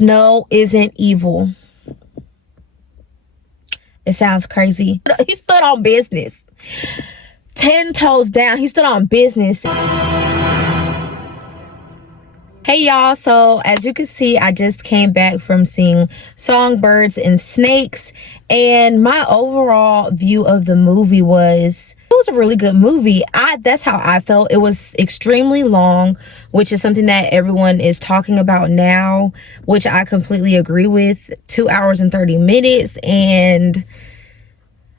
Snow isn't evil. It sounds crazy. He stood on business. 10 toes down. He stood on business. Hey y'all, so as you can see, I just came back from seeing Songbirds and Snakes, and my overall view of the movie was it was a really good movie. That's how I felt. It was extremely long, which is something that everyone is talking about now, which I completely agree with. 2 hours and 30 minutes, and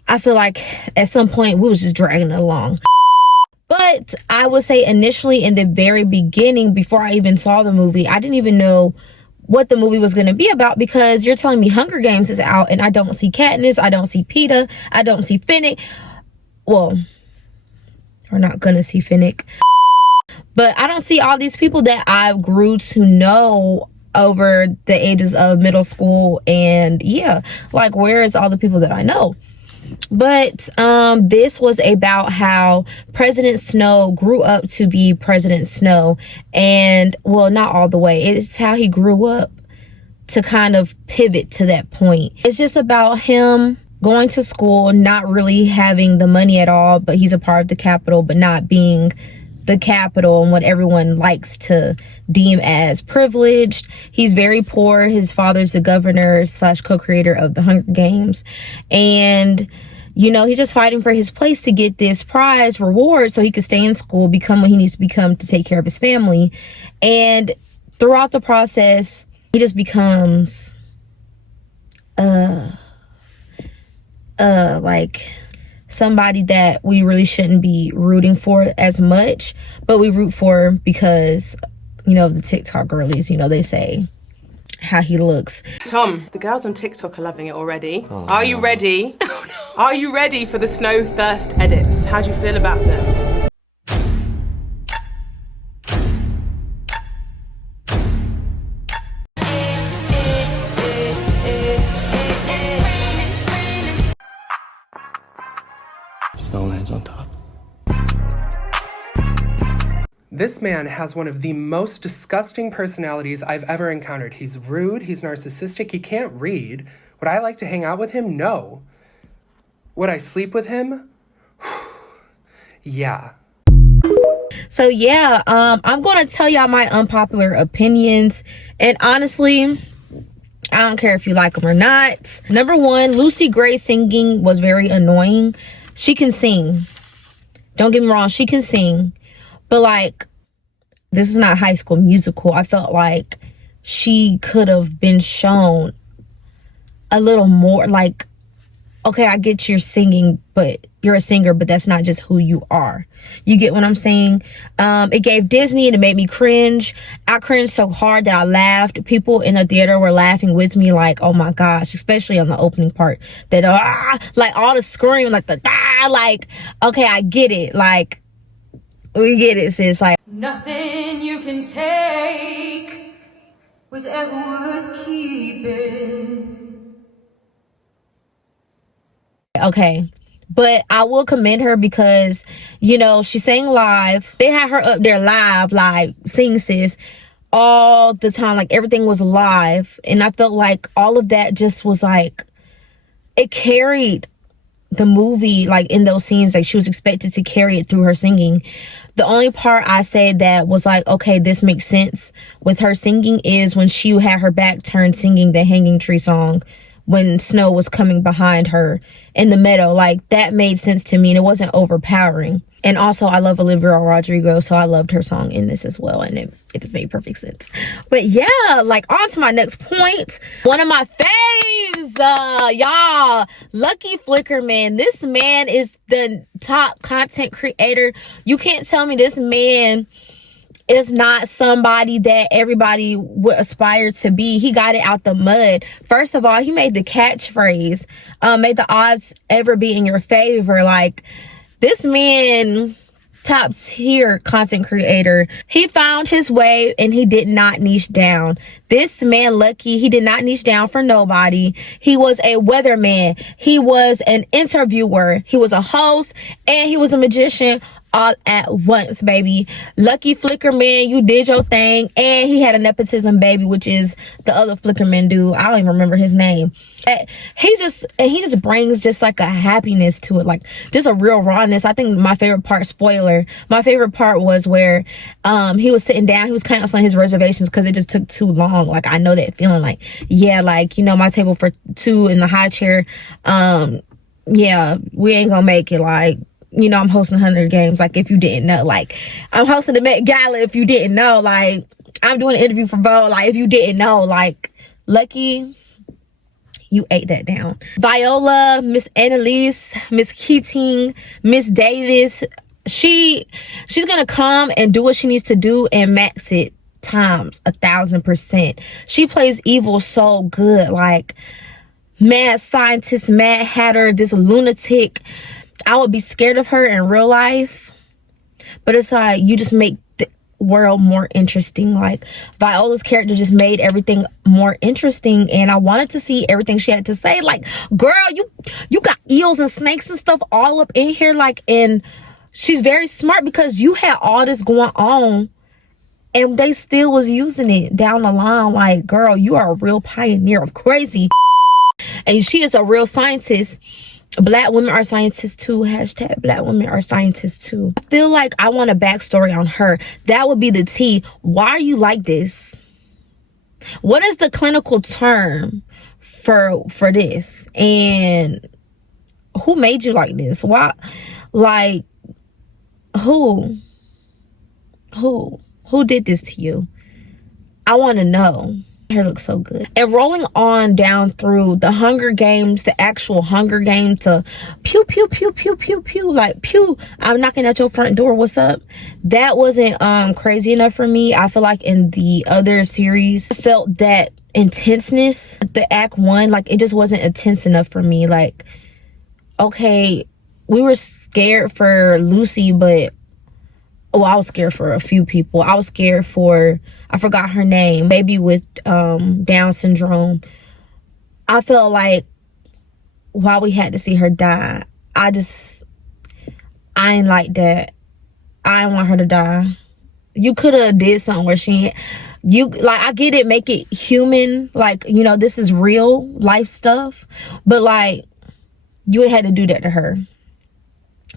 I feel like at some point we was just dragging it along. But I would say initially in the very beginning, before I even saw the movie, I didn't even know what the movie was going to be about, because you're telling me Hunger Games is out and I don't see Katniss, I don't see Peeta, I don't see Finnick. Well, we're not going to see Finnick. But I don't see all these people that I grew to know over the ages of middle school. And yeah, like, where is all the people that I know? But this was about how President Snow grew up to be President Snow, and well, not all the way. It's how he grew up to kind of pivot to that point. It's just about him going to school, not really having the money at all, but he's a part of the Capitol, but not being the Capitol and what everyone likes to deem as privileged. He's very poor. His father's the governor / co-creator of the Hunger Games, and you know, he's just fighting for his place to get this prize reward so he could stay in school, become what he needs to become to take care of his family. And throughout the process, he just becomes like somebody that we really shouldn't be rooting for as much, but we root for because, you know, the TikTok girlies, you know, they say how he looks. Tom, the girls on TikTok are loving it already. Oh, are you ready? Oh, no. Are you ready for the Snow Thirst edits? How do you feel about them? Snow lands on top. This man has one of the most disgusting personalities I've ever encountered. He's rude, he's narcissistic, he can't read. Would I like to hang out with him? No. Would I sleep with him? Yeah. So yeah, I'm going to tell y'all my unpopular opinions. And honestly, I don't care if you like them or not. Number one, Lucy Gray's singing was very annoying. She can sing. Don't get me wrong, she can sing. But like, this is not High School Musical. I felt like she could have been shown a little more. Like, okay, I get you're singing, but you're a singer, but that's not just who you are. You get what I'm saying? It gave Disney and it made me cringe. I cringed so hard that I laughed. People in the theater were laughing with me, like, oh my gosh, especially on the opening part. That, like all the scream, like the, like, okay, I get it. Like, we get it, sis. Like, nothing you can take was ever worth keeping. Okay, but I will commend her because, you know, she sang live. They had her up there live, like, sing, sis, all the time. Like, everything was live. And I felt like all of that just was like, it carried the movie, like, in those scenes. Like, she was expected to carry it through her singing. The only part I said that was like, okay, this makes sense with her singing is when she had her back turned singing the Hanging Tree song when Snow was coming behind her in the meadow. Like, that made sense to me and it wasn't overpowering. And also, I love Olivia Rodrigo, so I loved her song in this as well, and it just made perfect sense. But yeah, like, on to my next point. One of my faves, y'all, Lucky Flicker, man. This man is the top content creator. You can't tell me this man is not somebody that everybody would aspire to be. He got it out the mud. First of all, he made the catchphrase, may the odds ever be in your favor. Like, this man, top tier content creator. He found his way and he did not niche down. This man, Lucky, he did not niche down for nobody. He was a weatherman. He was an interviewer. He was a host and he was a magician all at once, baby. Lucky Flicker Man, you did your thing. And he had a nepotism baby, which is the other Flicker Man dude. I don't even remember his name. He just brings just like a happiness to it, like just a real rawness. I think my favorite part, spoiler, my favorite part was where he was sitting down, he was canceling his reservations because it just took too long. Like, I know that feeling, like, yeah, like, you know, my table for two in the high chair, yeah, we ain't gonna make it. Like, you know, I'm hosting 100 games. Like, if you didn't know, like, I'm hosting the Met Gala. If you didn't know, like, I'm doing an interview for Vogue. Like, if you didn't know, like, Lucky, you ate that down. Viola, Miss Annalise, Miss Keating, Miss Davis, she's gonna come and do what she needs to do and max it times 1,000%. She plays evil so good, like mad scientist, mad hatter, this lunatic. I would be scared of her in real life, but it's like you just make the world more interesting. Like, Viola's character just made everything more interesting, and I wanted to see everything she had to say. Like, girl, you got eels and snakes and stuff all up in here, like, and she's very smart because you had all this going on and they still was using it down the line. Like, girl, you are a real pioneer of crazy, and she is a real scientist. Black women are scientists too. Hashtag Black women are scientists too. I feel like I want a backstory on her. That would be the tea. Why are you like this? What is the clinical term for this? And who made you like this? Why? Like, who did this to you? I want to know. Her looks so good. And rolling on down through the Hunger Games, the actual Hunger Game, to pew pew pew pew pew pew, like pew, I'm knocking at your front door, what's up? That wasn't crazy enough for me. I feel like in the other series I felt that intenseness, the act one, like it just wasn't intense enough for me. Like, okay, we were scared for Lucy, but I was scared for a few people. I was scared for, I forgot her name, baby with Down syndrome. I felt like while we had to see her die, I ain't like that. I didn't want her to die. You could have did something where I get it, make it human, like, you know, this is real life stuff, but like, you had to do that to her.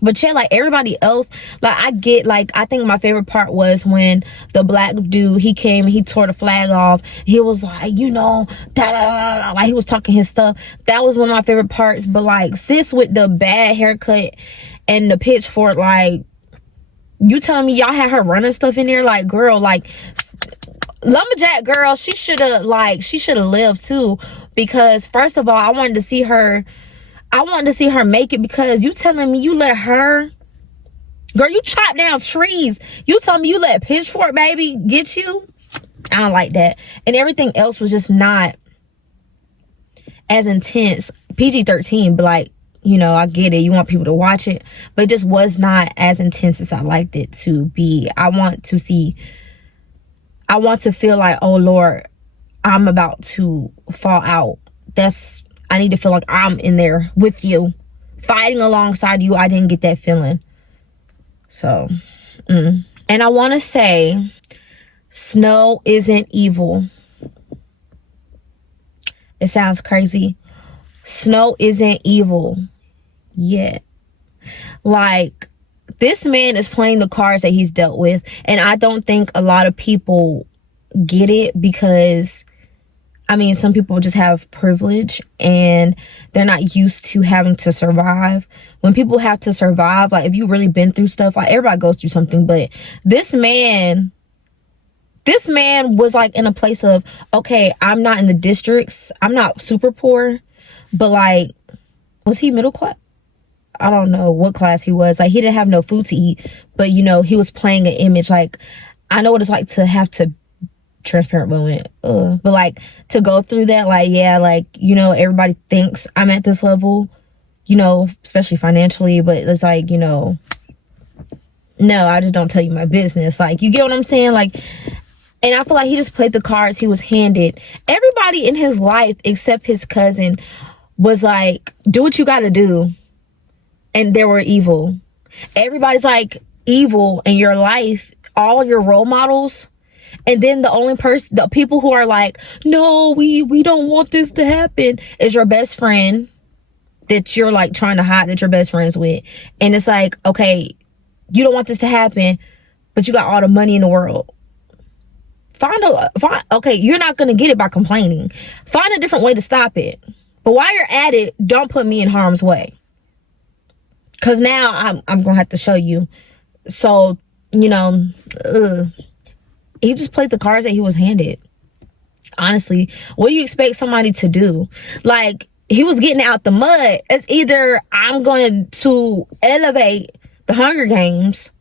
But yeah, like everybody else, like I get, like, I think my favorite part was when the black dude, he came and he tore the flag off. He was like, you know, da da da da, like he was talking his stuff. That was one of my favorite parts. But like sis with the bad haircut and the pitchfork, like, you telling me y'all had her running stuff in there? Like, girl, like Lumberjack girl, she should have lived too, because first of all, I wanted to see her make it, because you telling me you let her, girl, you chop down trees. You telling me you let Pitchfork baby get you? I don't like that. And everything else was just not as intense. PG-13, but like, you know, I get it. You want people to watch it, but it just was not as intense as I liked it to be. I want to feel like, oh Lord, I'm about to fall out. I need to feel like I'm in there with you, fighting alongside you. I didn't get that feeling. So, and I want to say, Snow isn't evil. It sounds crazy. Snow isn't evil yet. Like, this man is playing the cards that he's dealt with. And I don't think a lot of people get it, because I mean, some people just have privilege and they're not used to having to survive. When people have to survive, like if you've really been through stuff, like everybody goes through something, but this man was like in a place of, okay, I'm not in the districts, I'm not super poor, but like, was he middle class? I don't know what class he was. Like, he didn't have no food to eat, but you know, he was playing an image. Like, I know what it's like to have to, transparent moment, but like to go through that, like, yeah, like, you know, everybody thinks I'm at this level, you know, especially financially, but it's like, you know, no, I just don't tell you my business. Like, you get what I'm saying? Like, and I feel like he just played the cards he was handed. Everybody in his life except his cousin was like, do what you gotta do, and they were evil. Everybody's like, evil in your life, all your role models, and then the people who are like, no, we don't want this to happen, is your best friend that you're like trying to hide that you're best friends with. And it's like, okay, you don't want this to happen, but you got all the money in the world. Okay, you're not gonna get it by complaining. Find a different way to stop it. But while you're at it, don't put me in harm's way. Cause now I'm gonna have to show you. So, you know, he just played the cards that he was handed. Honestly, what do you expect somebody to do? Like, he was getting out the mud. It's either I'm going to elevate the Hunger Games,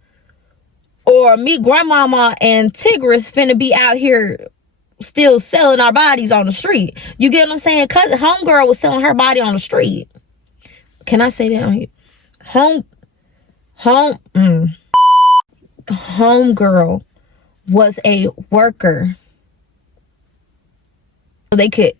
or me, grandmama, and Tigris finna be out here still selling our bodies on the street. You get what I'm saying? Cause homegirl was selling her body on the street. Can I say that on here? Homegirl was a worker. So they could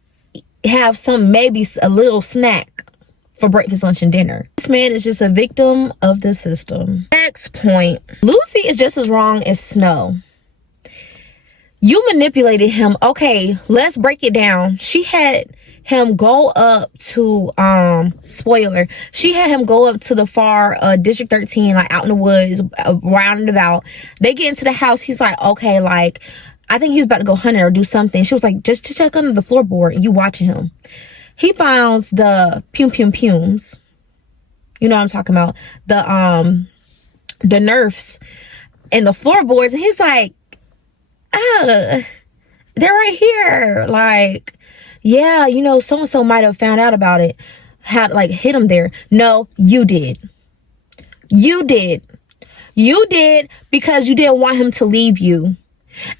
have maybe a little snack for breakfast, lunch, and dinner. This man is just a victim of the system. Next point. Lucy is just as wrong as Snow. You manipulated him. Okay, let's break it down. She had him go up to, spoiler, she had him go up to the far District 13, like out in the woods, round and about. They get into the house. He's like, okay, like, I think he was about to go hunting or do something. She was like, just to check under the floorboard, and you watching him. He finds the pumes. You know what I'm talking about. The Nerfs and the floorboards. And he's like, they're right here. Like, yeah, you know, so-and-so might have found out about it. Had like hit him there. No, you did. You did because you didn't want him to leave you.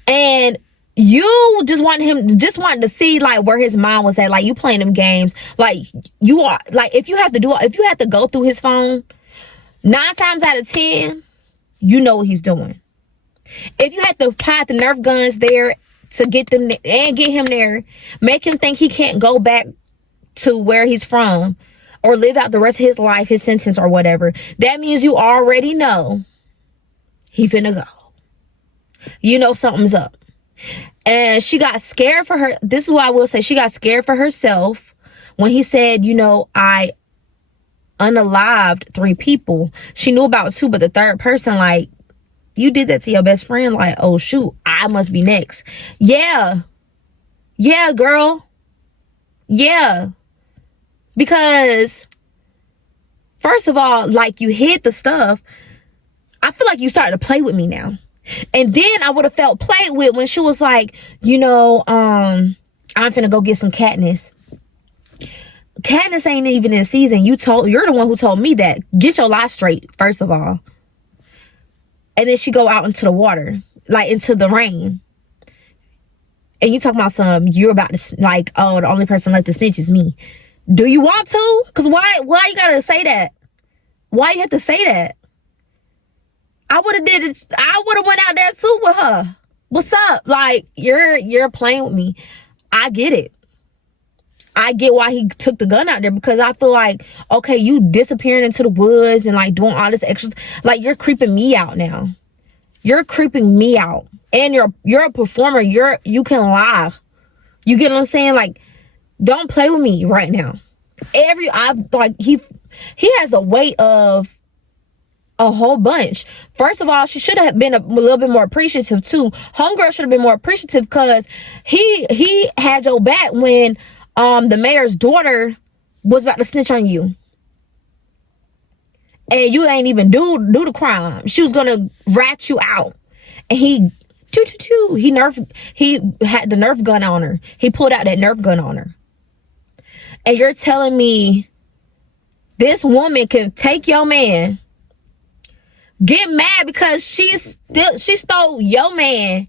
And you just wanted to see like where his mind was at. Like, you playing them games. Like, you are like, if you have to go through his phone 9 times out of 10, you know what he's doing. If you had to hide the Nerf guns there to get them and get him there, make him think he can't go back to where he's from or live out the rest of his life, his sentence or whatever, that means you already know he finna go. You know something's up. And she got scared for her. This is what I will say. She got scared for herself when he said, you know, I unalived 3 people. She knew about 2, but the third person, like, you did that to your best friend. Like, oh, shoot, I must be next. Yeah. Yeah, girl. Yeah. Because, first of all, like, you hid the stuff. I feel like you started to play with me now. And then I would have felt played with when she was like, you know, I'm finna go get some Katniss. Katniss ain't even in season. You're the one who told me that. Get your life straight, first of all. And then she go out into the water, like into the rain. And you talking about you're about to, like, oh, the only person left to snitch is me. Do you want to? Because why you gotta say that? Why you have to say that? I would have did it. I would have went out there too with her. What's up? Like, you're playing with me. I get it. I get why he took the gun out there, because I feel like, okay, you disappearing into the woods and like doing all this extra, like, you're creeping me out now. You're creeping me out. And you're a performer. You can lie. You get what I'm saying? Like, don't play with me right now. He has a weight of a whole bunch. First of all, she should have been a little bit more appreciative too. Homegirl should have been more appreciative, because he had your back when the mayor's daughter was about to snitch on you. And you ain't even do the crime. She was gonna rat you out. And he had the Nerf gun on her. He pulled out that Nerf gun on her. And you're telling me this woman can take your man, get mad because she stole your man,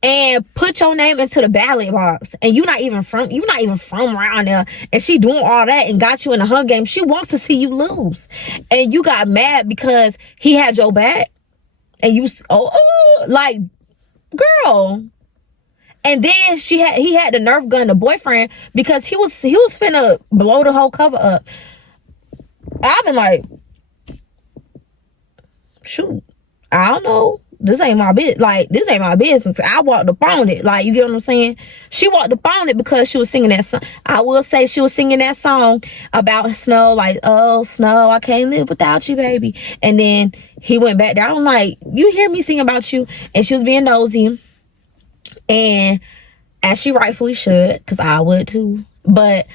and put your name into the ballot box, and you're not even from around there, and she doing all that and got you in the Hunger Game. She wants to see you lose, and you got mad because he had your back, and you like, girl. And then he had the Nerf gun, the boyfriend, because he was finna blow the whole cover up. I've been like, shoot, I don't know. This ain't my business. Like, this ain't my business. I walked up on it. Like, you get what I'm saying? She walked up on it because she was singing that song. I will say she was singing that song about Snow. Like, oh, Snow, I can't live without you, baby. And then he went back there. I'm like, you hear me sing about you? And she was being nosy. And as she rightfully should, because I would too. But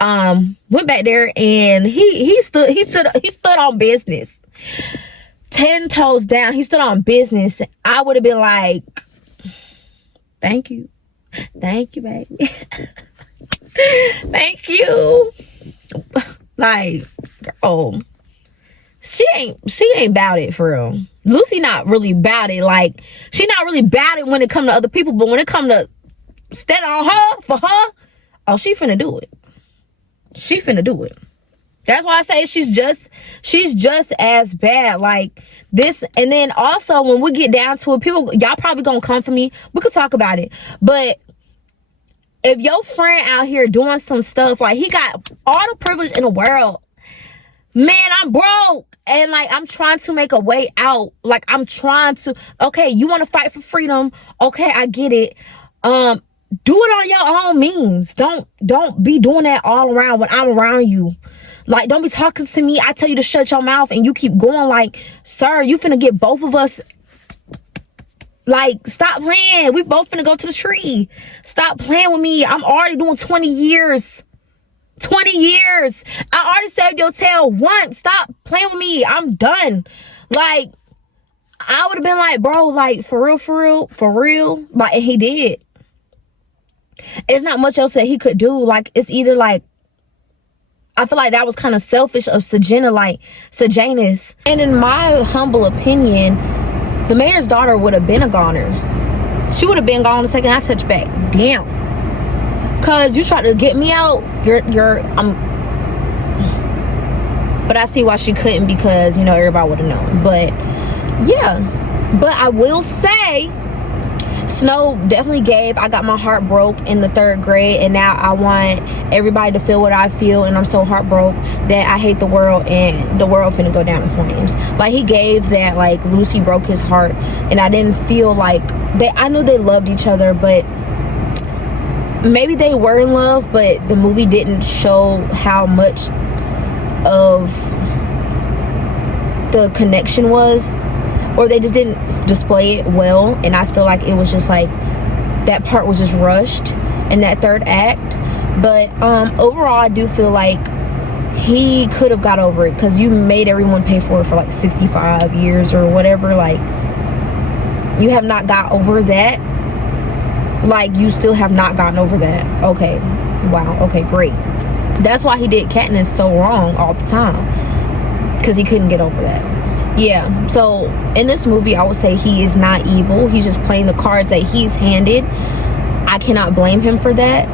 went back there and he stood on business. 10 toes down. He stood on business. I would have been like, thank you, baby. Thank you. Like, girl, she ain't about it for real. Lucy not really about it. Like, she not really about it when it come to other people, but when it come to stand on her for her, oh, she finna do it. She finna do it. That's why I say she's just as bad. Like this. And then also when we get down to it, people, y'all probably gonna come for me. We could talk about it. But if your friend out here doing some stuff, like he got all the privilege in the world, man, I'm broke. And like, I'm trying to make a way out. Like I'm trying to, okay, you want to fight for freedom. Okay, I get it. Do it on your own means. Don't be doing that all around when I'm around you. Like, don't be talking to me. I tell you to shut your mouth and you keep going. Like, sir, you finna get both of us. Like, stop playing. We both finna go to the tree. Stop playing with me. I'm already doing 20 years. 20 years. I already saved your tail once. Stop playing with me. I'm done. Like, I would have been like, bro, like, for real. Like, and he did. It's not much else that he could do. Like, it's either like, I feel like that was kind of selfish of Sejanus. And in my humble opinion, the mayor's daughter would have been a goner. She would have been gone the second I touched back. Damn. Cause you tried to get me out. But I see why she couldn't, because, you know, everybody would have known. But yeah. But I will say, Snow definitely gave. I got my heart broke in the 3rd grade, and now I want everybody to feel what I feel, and I'm so heartbroken that I hate the world, and the world finna go down in flames. Like, he gave that, like, Lucy broke his heart, and I didn't feel like I knew they loved each other, but maybe they were in love, but the movie didn't show how much of the connection was, or they just didn't display it well. And I feel like it was just like that part was just rushed in that 3rd act. But overall, I do feel like he could have got over it, because you made everyone pay for it for like 65 years or whatever. Like, you have not got over that. Like, you still have not gotten over that. Okay, wow, okay, great. That's why he did Katniss so wrong all the time, because he couldn't get over that. Yeah, so in this movie, I would say he is not evil. He's just playing the cards that he's handed. I cannot blame him for that.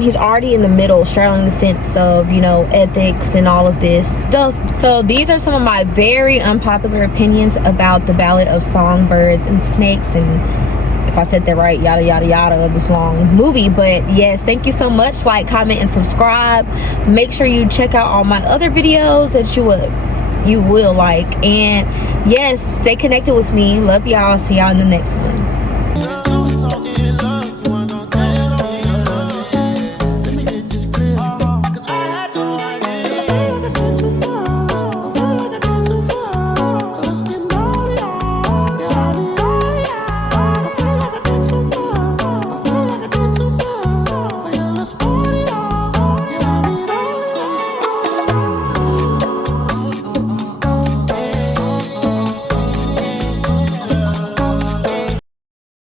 He's already in the middle, straddling the fence of, you know, ethics and all of this stuff. So these are some of my very unpopular opinions about the Ballad of Songbirds and Snakes, and if I said that right, yada yada yada, this long movie. But yes, thank you so much. Like, comment, and subscribe. Make sure you check out all my other videos that you will like. And yes, stay connected with me. Love y'all. See y'all in the next one.